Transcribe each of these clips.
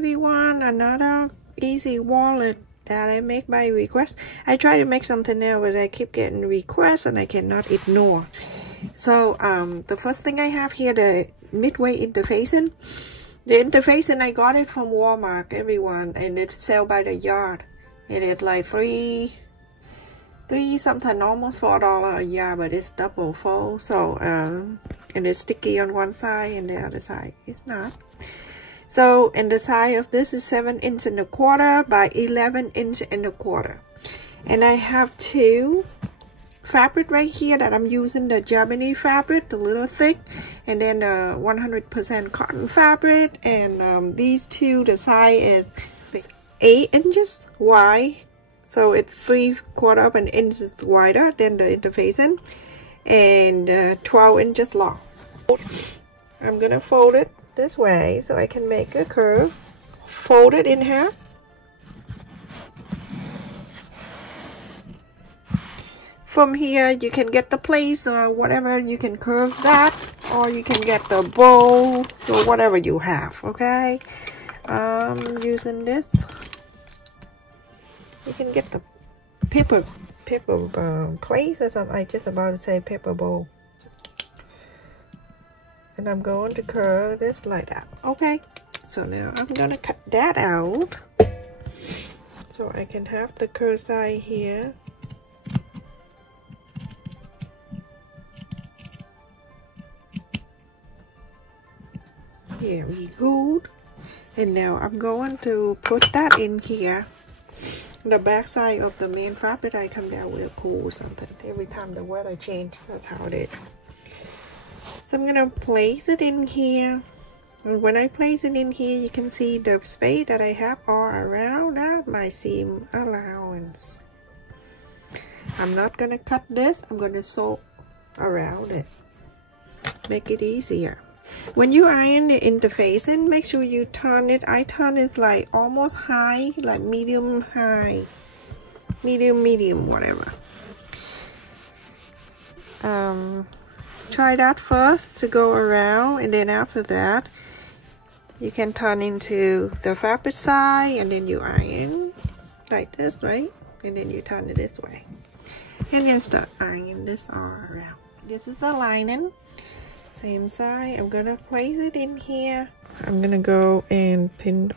everyone, another easy wallet that I make by request. I try to make something else, but I keep getting requests and I cannot ignore. So the first thing I have here, the Midweight Interfacing. The interfacing, I got it from Walmart, everyone, and it's sold by the yard. And it's like three something, almost $4 a yard, but it's double fold. So and it's sticky on one side and the other side it's not. So, and the size of this is 7 1/4 inches by 11 1/4 inches. And I have two fabric right here that I'm using, the Germany fabric, the little thick, and then 100% cotton fabric. And these two, the size is 8 inches wide, so it's 3/4 of an inch wider than the interfacing, and 12 inches long. I'm gonna fold it this way so I can make a curve. Fold it in half. From here you can get the place or whatever, you can curve that, or you can get the bowl or whatever you have. Okay, using this, you can get the paper place or something. I just about to say paper bowl. And I'm going to curve this like that. Okay, so now I'm gonna cut that out so I can have the curve side here. Here we go. And now I'm going to put that in here. The back side of the main fabric, I come down with a cool or something. Every time the weather changes, that's how it is. So I'm gonna place it in here. And when I place it in here, you can see the space that I have all around that my seam allowance. I'm not gonna cut this, I'm gonna sew around it. Make it easier. When you iron the interfacing, make sure you turn it. I turn it like almost high, like medium high, medium, whatever. Try that first to go around, and then after that you can turn into the fabric side, and then you iron like this, right? And then you turn it this way, and then start ironing this all around. This is the lining, same side. I'm gonna place it in here. I'm gonna go and pin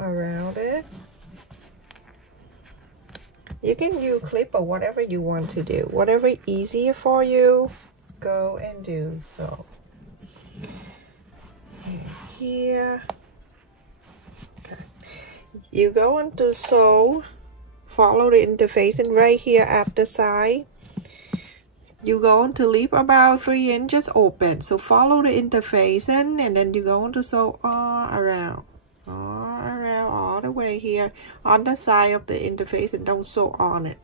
around it. You can use clip or whatever you want to do, whatever easier for you, go and do. So here, okay, you go into sew, follow the interfacing right here at the side. You're going to leave about 3 inches open, so follow the interfacing, and then you're going to sew all around all the way here on the side of the interfacing. Don't sew on it.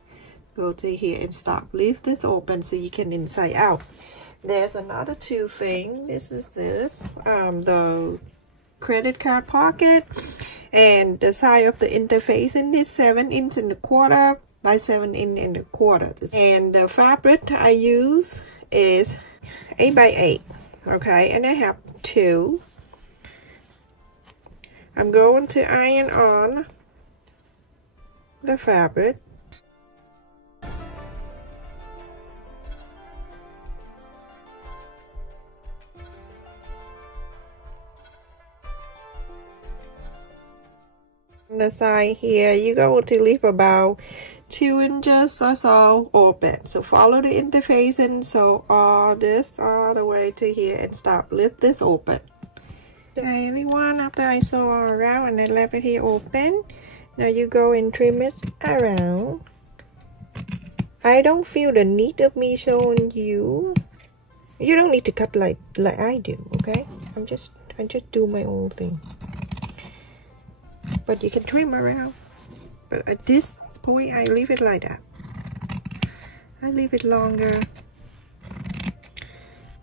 Go to here and stop. Leave this open so you can inside out. There's another two things. This is the credit card pocket, and the side of the interfacing is 7 1/4 by 7 1/4, and the fabric I use is 8 by 8. Okay, and I have two. I'm going to iron on the fabric. On the side here, you're going to leave about 2 inches or so open. So follow the interfacing, so all this all the way to here, and stop. Lift this open. Okay, everyone, after I sew all around and I left it here open, now you go and trim it around. I don't feel the need of me showing you. You don't need to cut like I do, okay? I just do my own thing. But you can trim around. But at this point, I leave it like that. I leave it longer,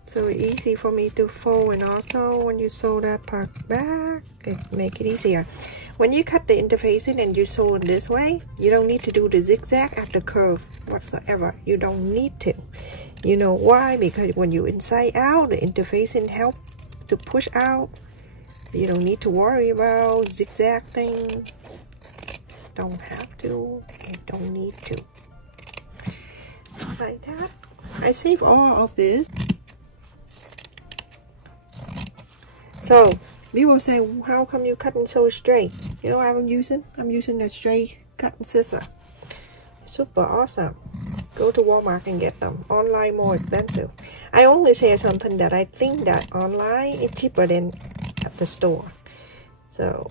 so easy for me to fold. And also when you sew that part back, it make it easier. When you cut the interfacing and you sew in this way, you don't need to do the zigzag at the curve whatsoever. You don't need to. You know why? Because when you inside out, the interfacing help to push out You don't need to worry about zigzagging. Don't have to, and don't need to. Like that. I save all of this. So people say, how come you cutting so straight? You know what I'm using? I'm using a straight cutting scissor. Super awesome. Go to Walmart and get them. Online more expensive. I only share something that I think that online is cheaper than at the store. So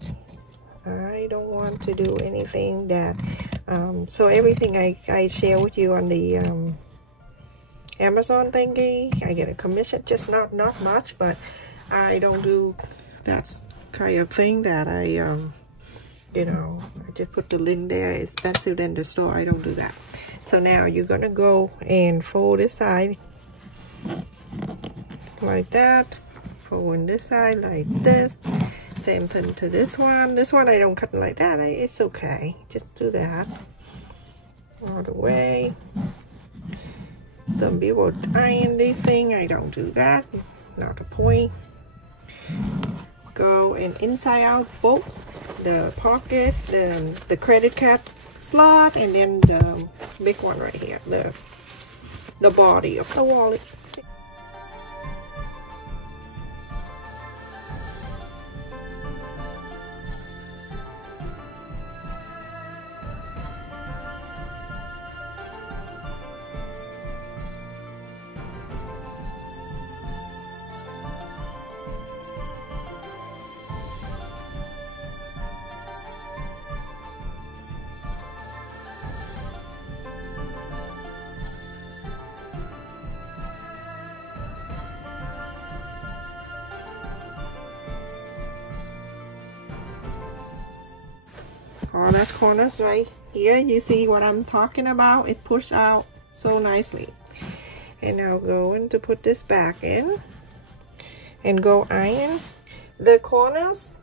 I don't want to do anything that so everything I share with you on the Amazon thingy, I get a commission, just not much, but I don't do that kind of thing that I you know, I just put the link there. It's expensive than the store. I don't do that. So now you're gonna go and fold this side like that, fold this side like this. Same thing to this one. This one I don't cut like that. It's okay. Just do that all the way. Some people iron these things. I don't do that. Not the point. Go and inside out both the pocket, the credit card slot, and then the big one right here, the body of the wallet. All that corners right here, you see what I'm talking about? It pushed out so nicely. And now going to put this back in and go iron the corners.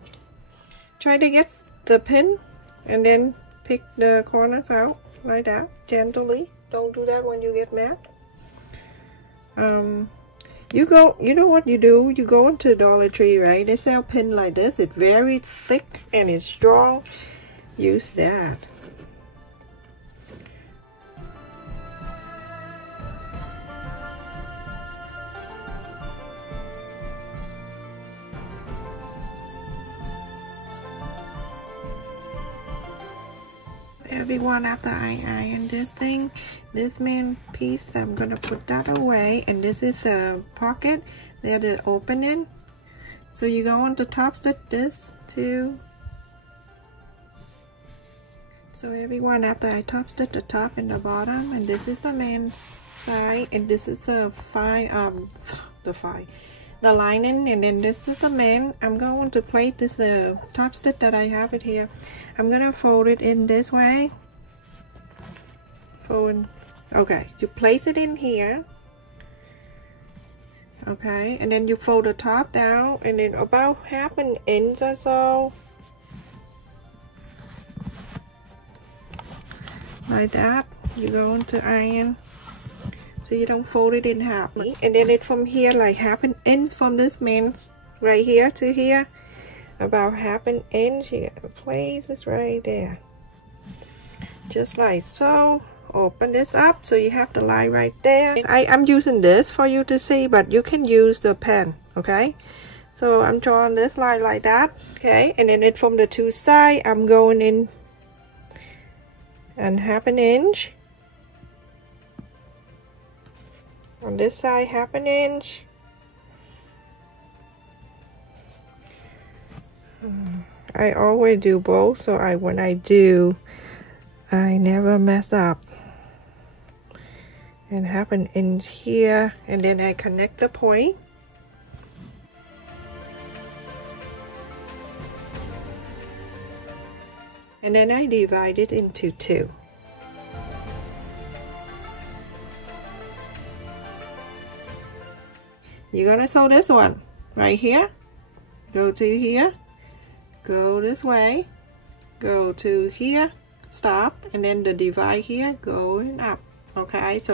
Try to get the pin and then pick the corners out like that gently. Don't do that when you get mad. You know what you do? You go into Dollar Tree, right? They sell pin like this. It's very thick and it's strong. Use that. Everyone, after I iron this thing, this main piece, I'm gonna put that away, and this is a pocket. There's the opening. So you go on the top stitch this too. So everyone, after I top stitch the top and the bottom, and this is the main side, and this is the the lining, and then this is the main. I'm going to plate this the top stitch that I have it here. I'm gonna fold it in this way. Fold. Okay, you place it in here. Okay, and then you fold the top down, and then about half an inch or so. Like that, you're going to iron so you don't fold it in half. And then it from here, like half an inch from this main right here to here, about half an inch here. Place it right there, just like so. Open this up so you have the line right there. I'm using this for you to see, but you can use the pen. Okay, so I'm drawing this line like that. Okay, and then it from the two sides, I'm going in and half an inch on this side, half an inch. I always do both, so when I do, I never mess up. And half an inch here, and then I connect the point. And then I divide it into two. You're gonna sew this one right here. Go to here. Go this way. Go to here. Stop. And then the divide here. Going up. Okay. So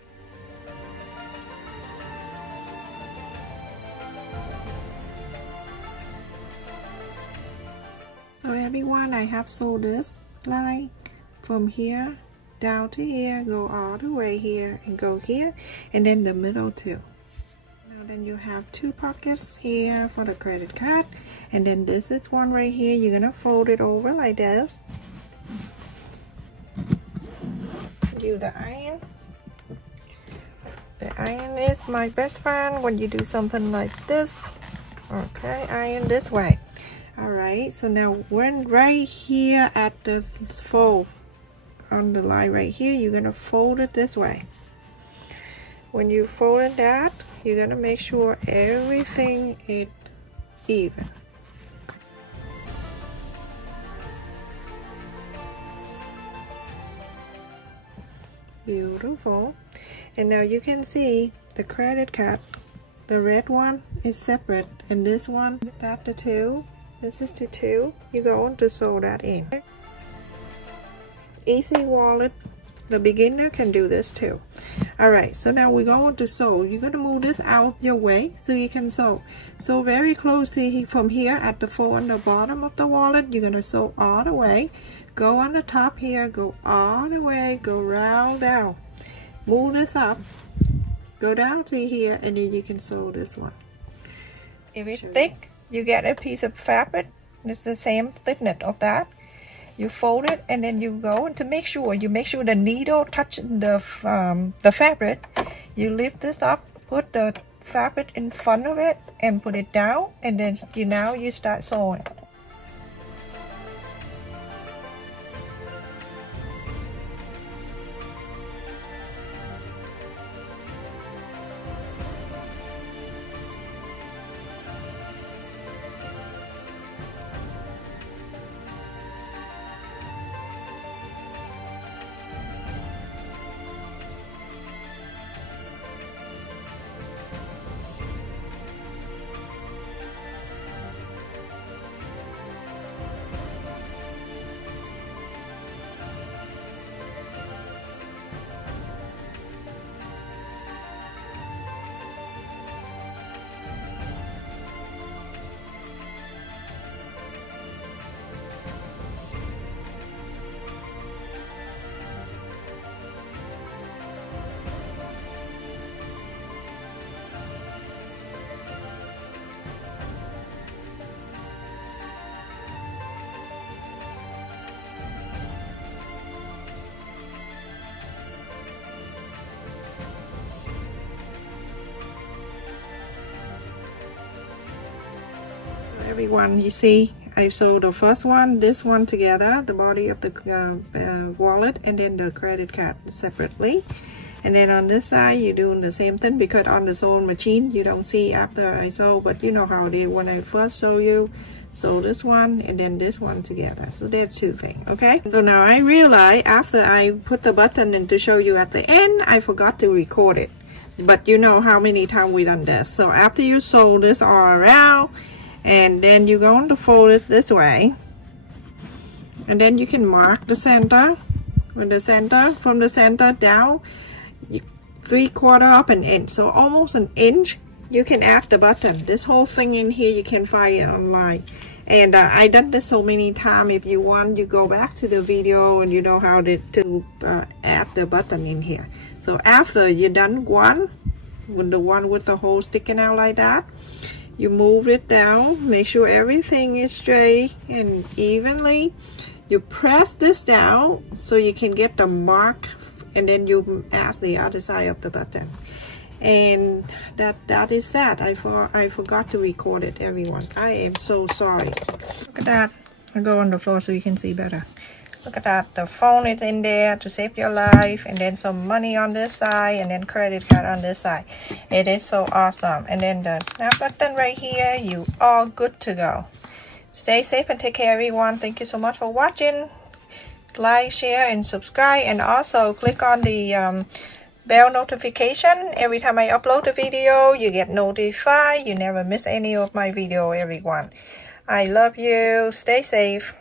everyone, I have sewed this line from here down to here, go all the way here and go here, and then the middle too. Now then you have 2 pockets here for the credit card, and then this is one right here. You're gonna fold it over like this. Use the iron. The iron is my best friend when you do something like this. Okay, iron this way. Alright, so now when right here at the fold on the line right here, you're gonna fold it this way. When you fold it that, you're gonna make sure everything is even. Beautiful. And now you can see the credit card, the red one is separate, and this one, that's the 2. This is the 2. You're going to sew that in. Easy wallet. The beginner can do this too. Alright, so now we're going to sew. You're going to move this out your way so you can sew. So very close to from here at the fold on the bottom of the wallet, you're going to sew all the way. Go on the top here, go all the way, go round down. Move this up, go down to here, and then you can sew this one. If it's thick, you get a piece of fabric. It's the same thickness of that. You fold it, and then you go and to make sure the needle touches the fabric. You lift this up, put the fabric in front of it, and put it down, and then now you start sewing. Everyone, you see I sewed the first one, this one together, the body of the wallet, and then the credit card separately. And then on this side you're doing the same thing, because on the sewing machine you don't see after I sew, but you know how it is when I first show you. So this one and then this one together. So that's 2 things. Okay, so now I realize after I put the button in to show you at the end, I forgot to record it. But you know how many times we done this. So after you sew this all around, and then you're going to fold it this way, and then you can mark the center with the center, from the center down 3/4 up an inch, so almost an inch. You can add the button. This whole thing in here you can find it online, and I done this so many times. If you want, you go back to the video and you know how to add the button in here. So after you're done one, with the one with the hole sticking out like that, you move it down, make sure everything is straight and evenly. You press this down so you can get the mark, and then you add the other side of the button. And that is that. I forgot to record it, everyone. I am so sorry. Look at that. I'll go on the floor so you can see better. Look at that. The phone is in there to save your life, and then some money on this side, and then credit card on this side. It is so awesome. And then the snap button right here. You all good to go. Stay safe and take care, everyone. Thank you so much for watching. Like, share, and subscribe, and also click on the bell notification. Every time I upload a video, you get notified. You never miss any of my video, everyone. I love you. Stay safe.